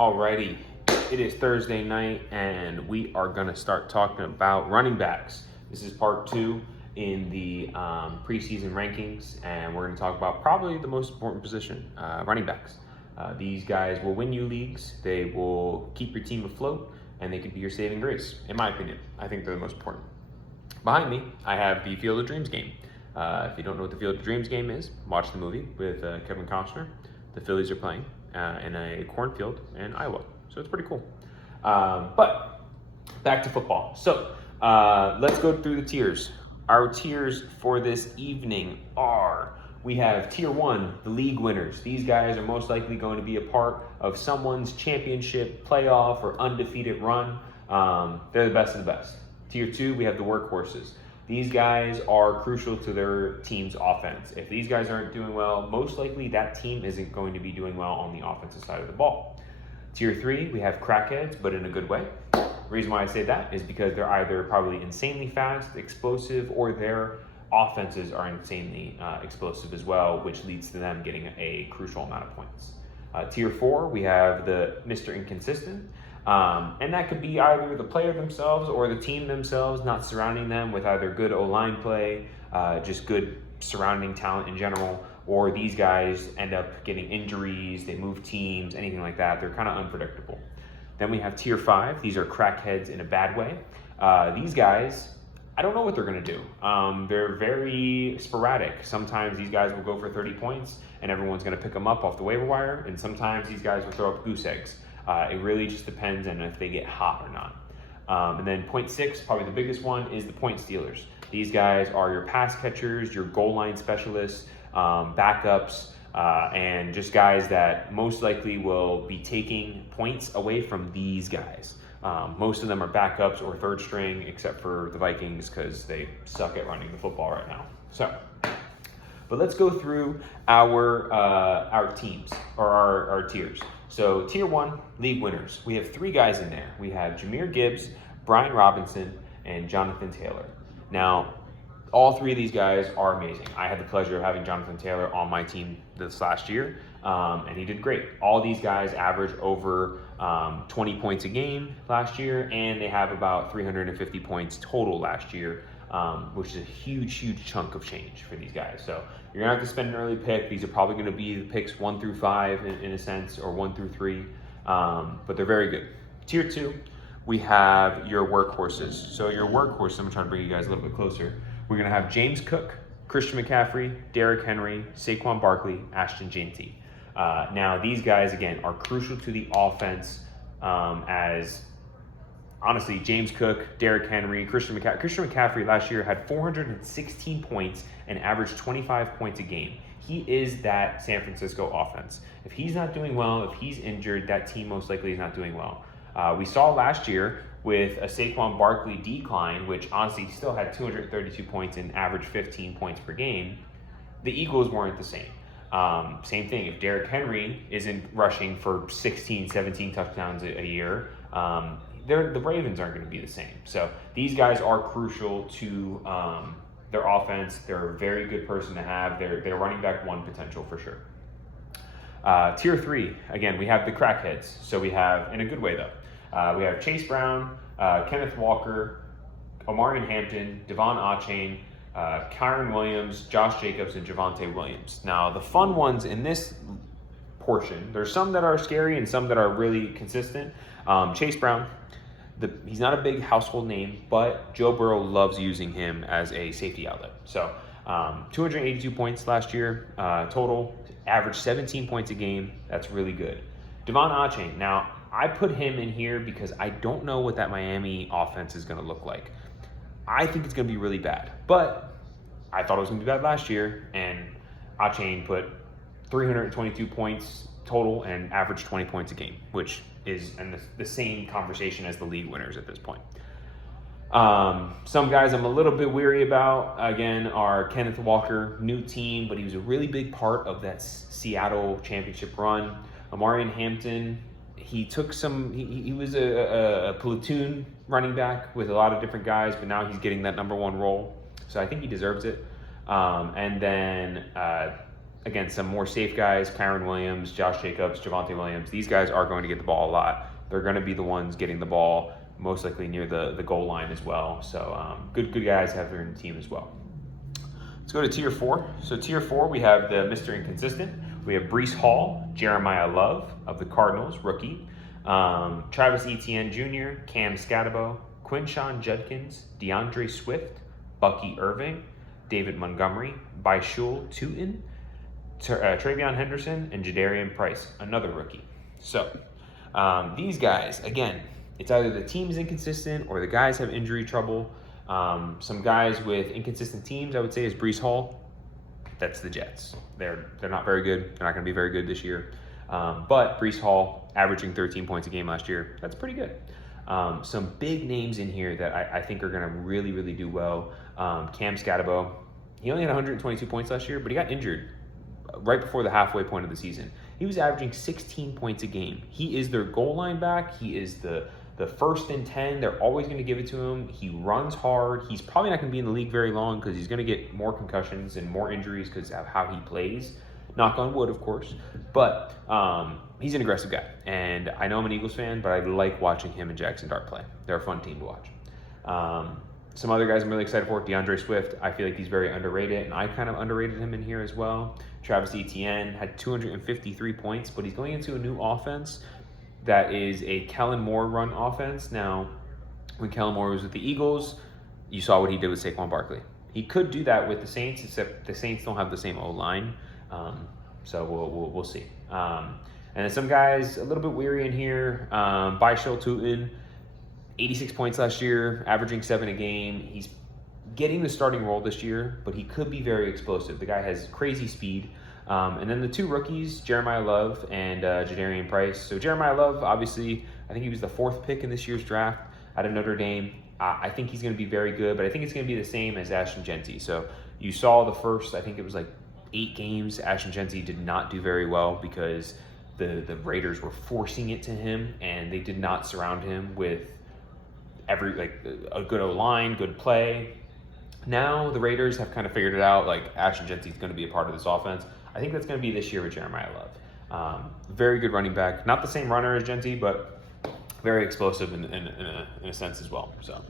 Alrighty, it is Thursday night and we are going to start talking about running backs. This is part two in the preseason rankings, and we're going to talk about probably the most important position, running backs. These guys will win you leagues, they will keep your team afloat, and they could be your saving grace, in my opinion. I think they're the most important. Behind me, I have the Field of Dreams game. If you don't know what the Field of Dreams game is, watch the movie with Kevin Costner. The Phillies are playing in a cornfield in Iowa, so it's pretty cool. But back to football. So let's go through the tiers. Our tiers for this evening are, we have tier one, the league winners. These guys are most likely going to be a part of someone's championship, playoff, or undefeated run. They're the best of the best. Tier two, we have the workhorses. These guys are crucial to their team's offense. If these guys aren't doing well, most likely that team isn't going to be doing well on the offensive side of the ball. Tier three, we have crackheads, but in a good way. The reason why I say that is because they're either probably insanely fast, explosive, or their offenses are insanely explosive as well, which leads to them getting a crucial amount of points. Tier four, we have the Mr. Inconsistent. And that could be either the player themselves or the team themselves not surrounding them with either good O-line play, just good surrounding talent in general, or these guys end up getting injuries, they move teams, anything like that. They're kind of unpredictable. Then we have tier five. These are crackheads in a bad way. These guys, I don't know what they're going to do. They're very sporadic. Sometimes these guys will go for 30 points and everyone's going to pick them up off the waiver wire, and sometimes these guys will throw up goose eggs. It really just depends on if they get hot or not. And then point six, probably the biggest one, is the point stealers. These guys are your pass catchers, your goal line specialists, backups, and just guys that most likely will be taking points away from these guys. Most of them are backups or third string, except for the Vikings, because they suck at running the football right now. So, but let's go through our teams, or our tiers. So tier one, league winners. We have three guys in there. We have Jahmyr Gibbs, Brian Robinson, and Jonathan Taylor. Now, all three of these guys are amazing. I had the pleasure of having Jonathan Taylor on my team this last year, and he did great. All these guys averaged over 20 points a game last year, and they have about 350 points total last year, which is a huge chunk of change for these guys. So you're gonna have to spend an early pick. These are probably gonna be the picks 1 through 5 in a sense, or 1 through 3, but they're very good. Tier two, we have your workhorses. So your workhorses, I'm trying to bring you guys a little bit closer. We're gonna have James Cook, Christian McCaffrey, Derrick Henry, Saquon Barkley, Ashton Jeanty. Now these guys, again, are crucial to the offense, as honestly, James Cook, Derrick Henry, Christian McCaffrey last year had 416 points and averaged 25 points a game. He is that San Francisco offense. If he's not doing well, if he's injured, that team most likely is not doing well. We saw last year with a Saquon Barkley decline, which honestly still had 232 points and averaged 15 points per game. The Eagles weren't the same. Same thing, if Derrick Henry isn't rushing for 16, 17 touchdowns a year, the Ravens aren't going to be the same. So these guys are crucial to their offense. They're a very good person to have. They're running back one potential for sure. Tier three, again, we have the crackheads. So we have, in a good way though, we have Chase Brown, Kenneth Walker, Omarion Hampton, Devon Achane, Kyron Williams, Josh Jacobs, and Javonte Williams. Now the fun ones in this portion, there's some that are scary and some that are really consistent. Chase Brown, he's not a big household name, but Joe Burrow loves using him as a safety outlet. So 282 points last year total, averaged 17 points a game. That's really good. Devon Achane, now I put him in here because I don't know what that Miami offense is going to look like. I think it's going to be really bad, but I thought it was going to be bad last year, and Achane put 322 points total and averaged 20 points a game, which is in the same conversation as the league winners at this point. Some guys I'm a little bit weary about, again, are Kenneth Walker, new team, but he was a really big part of that Seattle championship run. Omarion Hampton, he was a platoon running back with a lot of different guys, but now he's getting that number one role. So I think he deserves it. And then again, some more safe guys, Kyron Williams, Josh Jacobs, Javonte Williams. These guys are going to get the ball a lot. They're going to be the ones getting the ball most likely near the goal line as well. So good guys to have in the team as well. Let's go to tier 4. So tier 4, we have the Mr. Inconsistent. We have Breece Hall, Jeremiah Love of the Cardinals, rookie. Travis Etienne Jr., Cam Scatabo, Quinshawn Judkins, DeAndre Swift, Bucky Irving, David Montgomery, Baishul Tootin, Travion Henderson, and Jadarian Price, another rookie. So these guys, again, it's either the team is inconsistent or the guys have injury trouble. Some guys with inconsistent teams, I would say, is Breece Hall. That's the Jets. They're not very good. They're not going to be very good this year. But Breece Hall, averaging 13 points a game last year, that's pretty good. Some big names in here that I think are going to really, really do well. Cam Scatabo, he only had 122 points last year, but he got injured right before the halfway point of the season. He was averaging 16 points a game. He is their goal line back. He is the first and 10. They're always going to give it to him. He runs hard. He's probably not going to be in the league very long because he's going to get more concussions and more injuries because of how he plays. Knock on wood, of course. But he's an aggressive guy. And I know I'm an Eagles fan, but I like watching him and Jackson Dart play. They're a fun team to watch. Some other guys I'm really excited for. DeAndre Swift, I feel like he's very underrated, and I kind of underrated him in here as well. Travis Etienne had 253 points, but he's going into a new offense that is a Kellen Moore run offense. Now, when Kellen Moore was with the Eagles, you saw what he did with Saquon Barkley. He could do that with the Saints, except the Saints don't have the same O-line. So we'll see. And then some guys a little bit weary in here. Baishul Tootin, 86 points last year, averaging 7 a game. He's getting the starting role this year, but he could be very explosive. The guy has crazy speed. And then the 2 rookies, Jeremiah Love and Jadarian Price. So Jeremiah Love, obviously, I think he was the 4th pick in this year's draft out of Notre Dame. I think he's going to be very good, but I think it's going to be the same as Ashton Genty. So you saw the first, I think it was like 8 games, Ashton Genty did not do very well because the Raiders were forcing it to him, and they did not surround him with a good O-line, good play. Now the Raiders have kind of figured it out, like Ashton Genty is going to be a part of this offense. I think that's going to be this year with Jeremiah Love. Very good running back. Not the same runner as Genty, but very explosive in a sense as well. So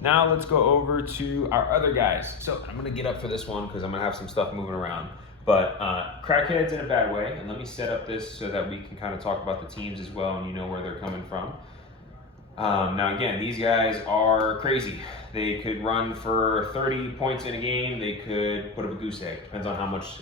now let's go over to our other guys. So I'm going to get up for this one because I'm going to have some stuff moving around. But crackheads in a bad way. And let me set up this so that we can kind of talk about the teams as well and you know where they're coming from. Now, again, these guys are crazy. They could run for 30 points in a game. They could put up a goose egg. Depends on how much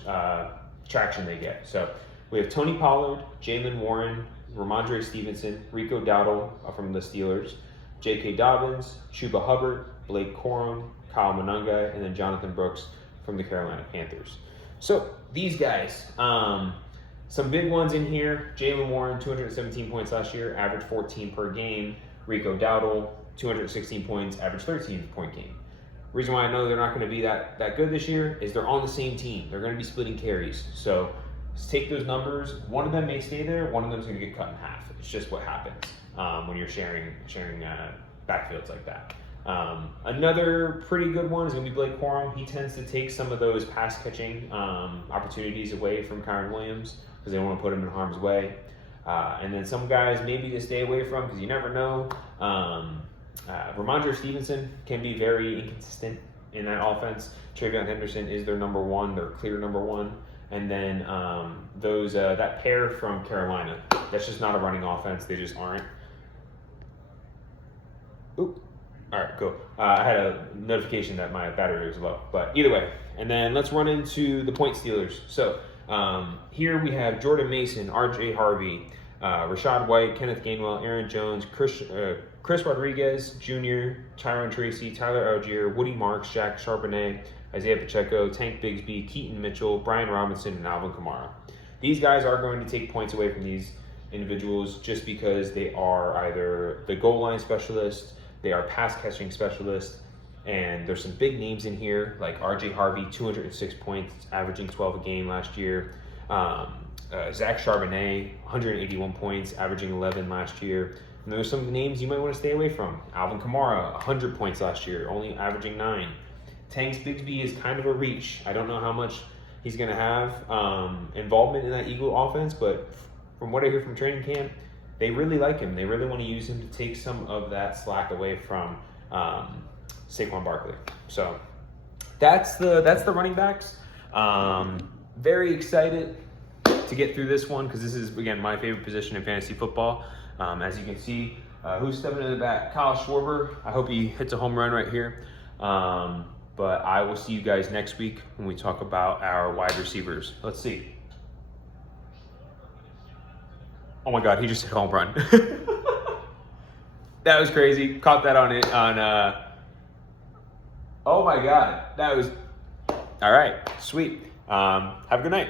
traction they get. So we have Tony Pollard, Jaylen Warren, Ramondre Stevenson, Rico Dowdle from the Steelers, J.K. Dobbins, Chuba Hubbard, Blake Corum, Kyle Monangai, and then Jonathan Brooks from the Carolina Panthers. So these guys, some big ones in here. Jaylen Warren, 217 points last year, averaged 14 per game. Rico Dowdle, 216 points, average 13-point game. Reason why I know they're not going to be that good this year is they're on the same team. They're going to be splitting carries. So take those numbers. One of them may stay there. One of them is going to get cut in half. It's just what happens when you're sharing backfields like that. Another pretty good one is going to be Blake Corum. He tends to take some of those pass-catching opportunities away from Kyron Williams because they don't want to put him in harm's way. And then some guys maybe to stay away from because you never know. Ramondre Stevenson can be very inconsistent in that offense. Travion Henderson is their number 1, their clear number 1. And then that pair from Carolina, that's just not a running offense. They just aren't. Oop. All right, cool. I had a notification that my battery was low, but either way. And then let's run into the point stealers. So here we have Jordan Mason, R.J. Harvey, Rashad White, Kenneth Gainwell, Aaron Jones, Chris Rodriguez Jr., Tyron Tracy, Tyler Algier, Woody Marks, Jack Charbonnet, Isaiah Pacheco, Tank Bigsby, Keaton Mitchell, Brian Robinson, and Alvin Kamara. These guys are going to take points away from these individuals just because they are either the goal line specialist, they are pass catching specialists, and there's some big names in here like R.J. Harvey, 206 points, averaging 12 a game last year. Zach Charbonnet, 181 points, averaging 11 last year. And there's some names you might want to stay away from. Alvin Kamara, 100 points last year, only averaging 9. Tanks Bigsby is kind of a reach. I don't know how much he's going to have involvement in that Eagle offense, but from what I hear from training camp, they really like him. They really want to use him to take some of that slack away from Saquon Barkley. So that's the running backs. Very excited to get through this one because this is, again, my favorite position in fantasy football. As you can see, who's stepping in the back? Kyle Schwarber. I hope he hits a home run right here. But I will see you guys next week when we talk about our wide receivers. Let's see. Oh my God, he just hit a home run. That was crazy. Caught that on it oh my God, that was, all right, sweet. Have a good night.